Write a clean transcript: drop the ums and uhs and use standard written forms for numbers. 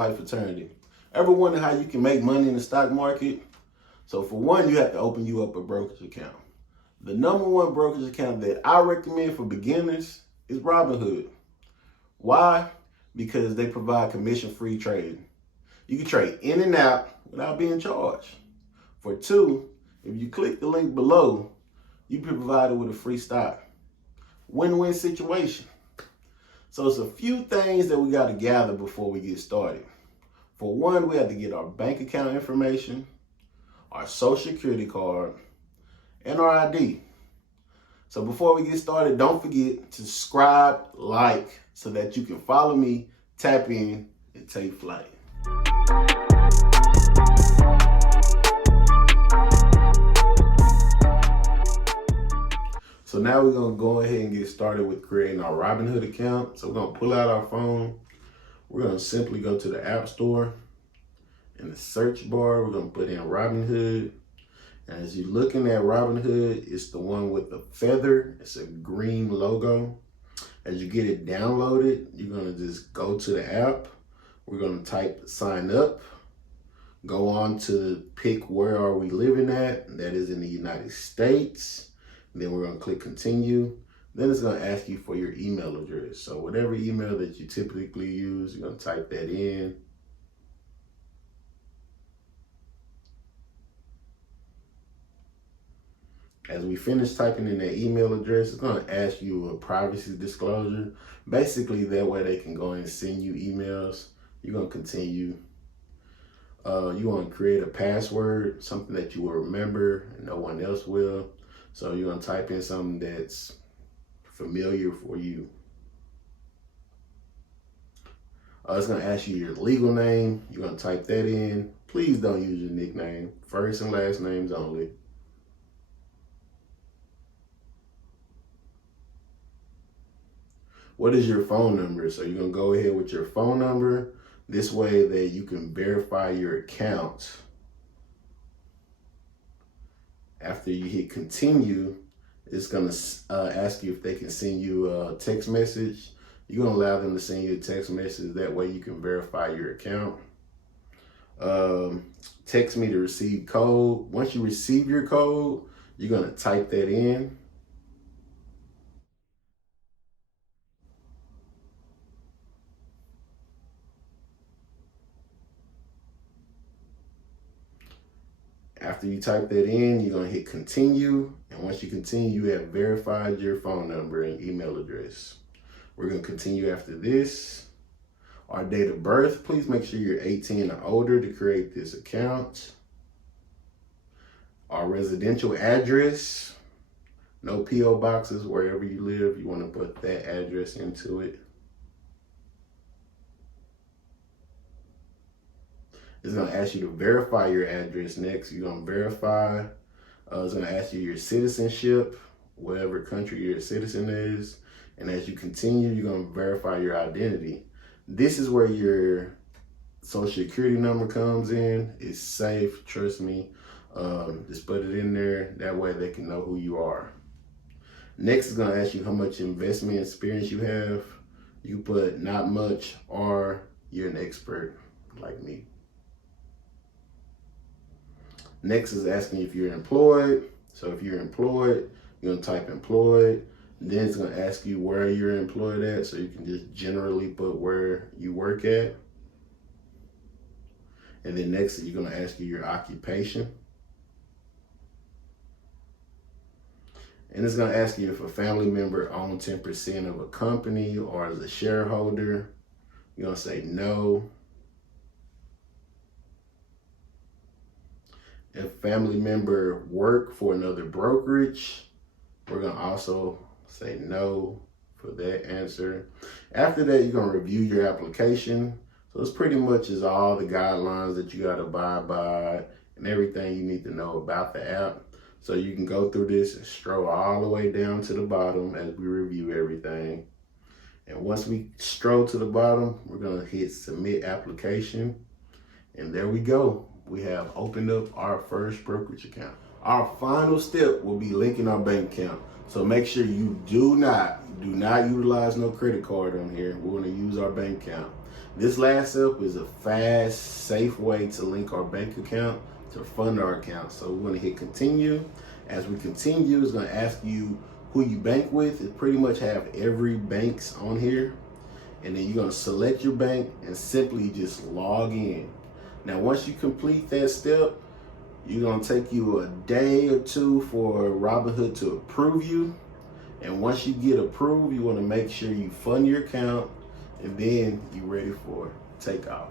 flight fraternity. Ever wonder how you can make money in the stock market? So for one, you have to open you up a brokerage account. The number one brokerage account that I recommend for beginners is Robinhood. Why? Because they provide commission-free trading. You can trade in and out without being charged. For two, if you click the link below, you'll be provided with a free stock. Win-win situation. So it's a few things that we got to gather before we get started. For one, we have to get our bank account information, our social security card, and our ID. So before we get started, don't forget to subscribe, like, so that you can follow me, tap in, and take flight. So now we're going to go ahead and get started with creating our Robinhood account. So we're going to pull out our phone. We're going to simply go to the App Store. In the search bar, we're going to put in Robinhood. And as you're looking at Robinhood, it's the one with the feather. It's a green logo. As you get it downloaded, you're going to just go to the app. We're going to type sign up. Go on to pick where are we living at. That is in the United States. Then we're going to click continue. Then it's going to ask you for your email address. So whatever email that you typically use, you're going to type that in. As we finish typing in that email address, it's going to ask you a privacy disclosure. Basically, that way they can go and send you emails. You're going to continue. You want to create a password, something that you will remember and no one else will. So you're going to type in something that's familiar for you. It's going to ask you your legal name. You're going to type that in. Please don't use your nickname. First and last names only. What is your phone number? So you're going to go ahead with your phone number. This way that you can verify your account. After you hit continue, it's going to ask you if they can send you a text message. You're going to allow them to send you a text message. That way you can verify your account. Text me to receive code. Once you receive your code, you're going to type that in. After you type that in, you're going to hit continue. And once you continue, you have verified your phone number and email address. We're going to continue after this. Our date of birth, please make sure you're 18 or older to create this account. Our residential address, no P.O. boxes. Wherever you live, you want to put that address into it. It's going to ask you to verify your address next. You're going to verify. It's going to ask you your citizenship, whatever country your citizen is. And as you continue, you're going to verify your identity. This is where your social security number comes in. It's safe, trust me. Just put it in there. That way they can know who you are. Next is going to ask you how much investment experience you have. You put not much or you're an expert like me. Next is asking if you're employed. So if you're employed, you're going to type employed. Then it's going to ask you where you're employed at. So you can just generally put where you work at. And then next, you're going to ask you your occupation. And it's going to ask you if a family member owns 10% of a company or is a shareholder. You're going to say no. If family member work for another brokerage, we're going to also say no for that answer. After that, you're going to review your application. So it's pretty much is all the guidelines that you got to abide by and everything you need to know about the app. So you can go through this and stroll all the way down to the bottom as we review everything. And once we stroll to the bottom, we're going to hit submit application. And there we go. We have opened up our first brokerage account. Our final step will be linking our bank account. So make sure you do not utilize no credit card on here. We're going to use our bank account. This last step is a fast, safe way to link our bank account to fund our account. So we're going to hit continue. As we continue, it's going to ask you who you bank with. It pretty much have every bank's on here. And then you're going to select your bank and simply just log in. Now, once you complete that step, you're going to take you a day or two for Robinhood to approve you. And once you get approved, you want to make sure you fund your account, and then you're ready for takeoff.